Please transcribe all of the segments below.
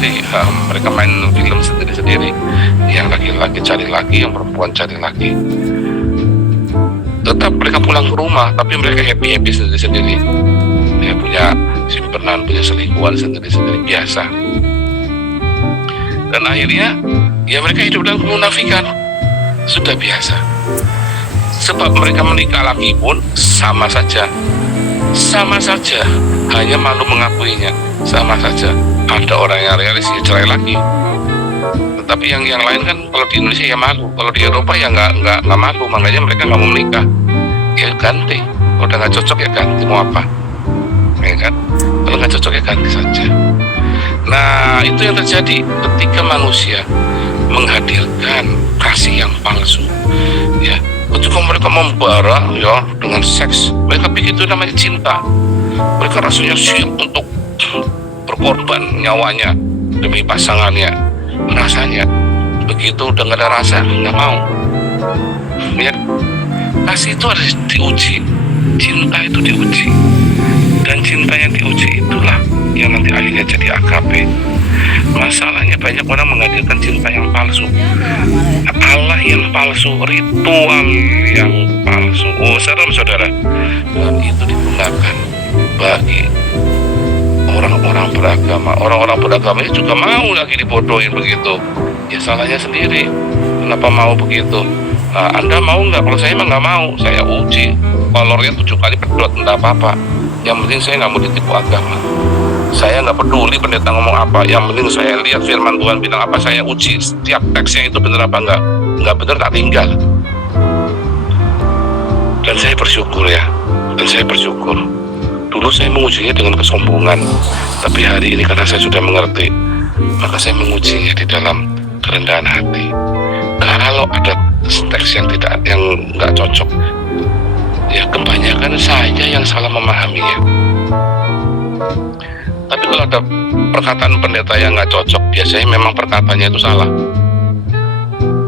sendiri-sendiri. Mereka main film sendiri-sendiri. Yang laki-laki cari laki, yang perempuan cari laki. Tetap mereka pulang ke rumah, tapi mereka happy-happy sendiri-sendiri. Ya, punya simpenan, punya selingkuhan sendiri-sendiri, biasa. Dan akhirnya ya mereka hidup dalam kemunafikan, sudah biasa. Sebab mereka menikah lagi pun sama saja, hanya malu mengakuinya, sama saja. Ada orang yang realis ya cerai lagi, tetapi yang lain kan kalau di Indonesia ya malu, kalau di Eropa ya nggak malu, makanya mereka nggak mau menikah, ya ganti. Kalau udah nggak cocok ya ganti, mau apa, ya kan? Kalau nggak cocok ya ganti saja. Nah, itu yang terjadi ketika manusia menghadirkan kasih yang palsu, ya. Ketika mereka membara ya dengan seks, mereka pikir itu namanya cinta. Mereka rasanya siap untuk berkorban nyawanya demi pasangannya. Rasanya begitu udah nggak ada rasa, nggak mau. Ya, kasih itu harus diuji, cinta itu diuji, dan cinta yang diuji itulah yang nanti akhirnya jadi agape. Masalahnya banyak orang menghadirkan cinta yang palsu, Allah yang palsu, ritual yang palsu. Oh, serem saudara. Dan itu digunakan bagi orang-orang beragama. Orang-orang beragama itu juga mau lagi dibodohin begitu. Ya salahnya sendiri. Kenapa mau begitu? Nah, Anda mau nggak? Kalau saya emang nggak mau. Saya uji. Kolornya 7 kali pedot, entah apa-apa. Yang penting saya nggak mau ditipu agama. Saya nggak peduli pendeta ngomong apa. Yang penting saya lihat firman Tuhan bilang apa, saya uji setiap teksnya itu benar apa enggak. Nggak benar tak tinggal. Dan saya bersyukur ya. Dulu saya mengujinya dengan kesombongan, tapi hari ini karena saya sudah mengerti, maka saya mengujinya di dalam kerendahan hati. Kalau ada teks yang nggak cocok, ya kebanyakan saya yang salah memahaminya. Tapi kalau ada perkataan pendeta yang nggak cocok, biasanya memang perkataannya itu salah.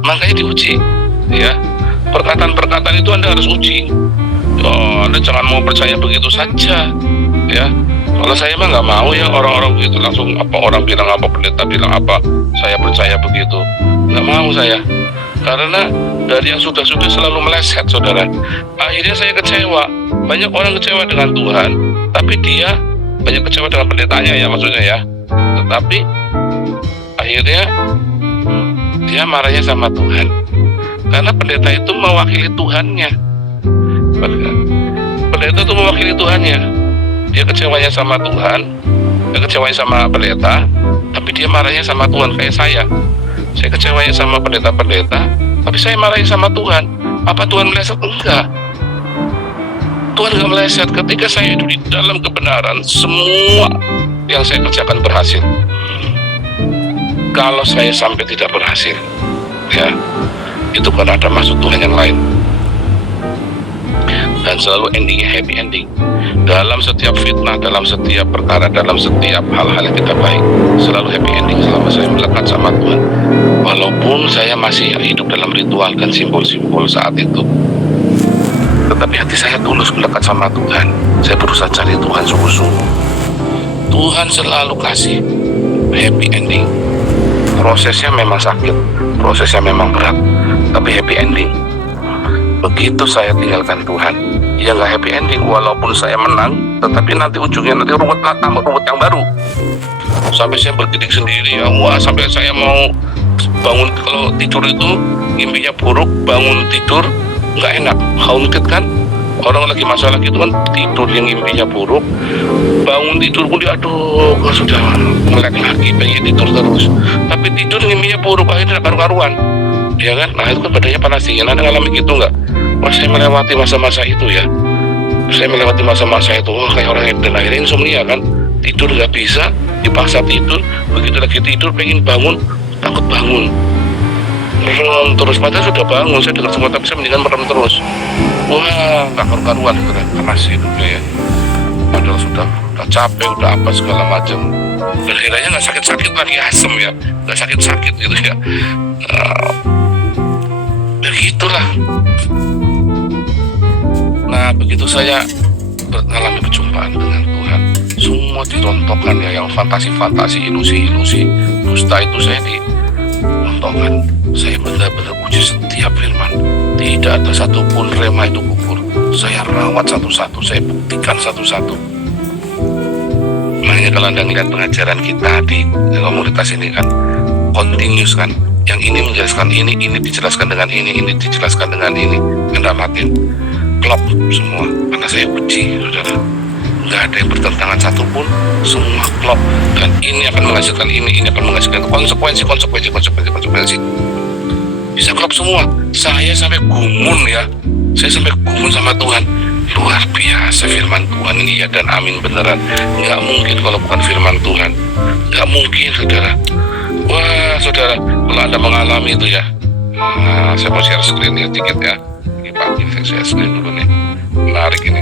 Makanya diuji, ya. Perkataan-perkataan itu Anda harus uji. Oh, Anda jangan mau percaya begitu saja, ya. Kalau saya mah nggak mau ya orang-orang begitu langsung apa orang bilang apa, pendeta bilang apa, saya percaya begitu. Nggak mau saya. Karena dari yang sudah-sudah selalu meleset, saudara. Akhirnya saya kecewa. Banyak orang kecewa dengan Tuhan, tapi dia banyak kecewa dengan pendetanya ya, maksudnya ya. Tetapi akhirnya dia marahnya sama Tuhan, karena pendeta itu mewakili Tuhannya. Pendeta itu mewakili Tuhannya. Dia kecewanya sama Tuhan, dia kecewanya sama pendeta, tapi dia marahnya sama Tuhan. Kayak saya kecewanya sama pendeta-pendeta, tapi saya marahin sama Tuhan. Apa Tuhan meleset? Enggak. Tuhan nggak meleset. Ketika saya hidup di dalam kebenaran, semua yang saya kerjakan berhasil. Kalau saya sampai tidak berhasil, ya, itu karena ada maksud Tuhan yang lain. Dan selalu endingnya happy ending. Dalam setiap fitnah, dalam setiap perkara, dalam setiap hal-hal yang kita baik, selalu happy ending selama saya melekat sama Tuhan. Walaupun saya masih hidup dalam ritual dan simbol-simbol saat itu, tetapi hati saya tulus melekat sama Tuhan. Saya berusaha cari Tuhan sungguh-sungguh. Tuhan selalu kasih happy ending. Prosesnya memang sakit, prosesnya memang berat, tapi happy ending. Begitu saya tinggalkan Tuhan, ya nggak happy ending. Walaupun saya menang, tetapi nanti ujungnya nanti ruwet yang baru. Sampai saya bergidik sendiri ya, wah, sampai saya mau bangun, kalau tidur itu mimpinya buruk, bangun tidur nggak enak, haunted kan. Orang lagi masalah gitu kan, tidur yang mimpinya buruk, bangun tidur pun dia aduh kok sudah melek lagi, pengen tidur terus, tapi tidur mimpinya buruk, akhirnya karu-karuan, ya kan. Nah itu kan badannya panas dingin. Anda ngalami gitu nggak? Wah, saya melewati masa-masa itu ya, kayak orang yang dan akhirnya insomnia kan, tidur nggak bisa, dipaksa tidur, begitu lagi tidur pengen bangun, takut bangun, merem terus, padahal sudah bangun, saya dengar semua, tapi saya mendingan merem terus. Wah, gak karu-karuan gitu kan, panas hidupnya ya. Padahal sudah capek, udah apa segala macam. Dan akhirnya nggak sakit-sakit lagi, asem ya, nggak sakit-sakit gitu ya. Begitulah. Nah, begitu saya mengalami perjumpaan dengan Tuhan, semua dirontokkan ya, yang fantasi-fantasi, ilusi-ilusi dusta itu saya dirontokkan. Saya benar-benar uji setiap firman, tidak ada satupun rema itu gugur. Saya rawat satu-satu, saya buktikan satu-satu. Makanya kalau Anda lihat pengajaran kita di komunitas ini kan continuous kan, yang ini menjelaskan ini dijelaskan dengan ini dijelaskan dengan ini, Anda matiin klop semua, karena saya uji, saudara. Nggak ada yang bertentangan satupun, semua klop, dan ini akan menghasilkan ini akan menghasilkan konsekuensi. Bisa klop semua. Saya sampai gumun ya, saya sampai gumun sama Tuhan. Luar biasa firman Tuhan ini, ya dan amin beneran. Nggak mungkin kalau bukan firman Tuhan, nggak mungkin, saudara. Wah, saudara, kalau Anda mengalami itu ya, saya mau share screen ya dikit ya. Ini Pak, saya share screen dulu nih. Menarik ini.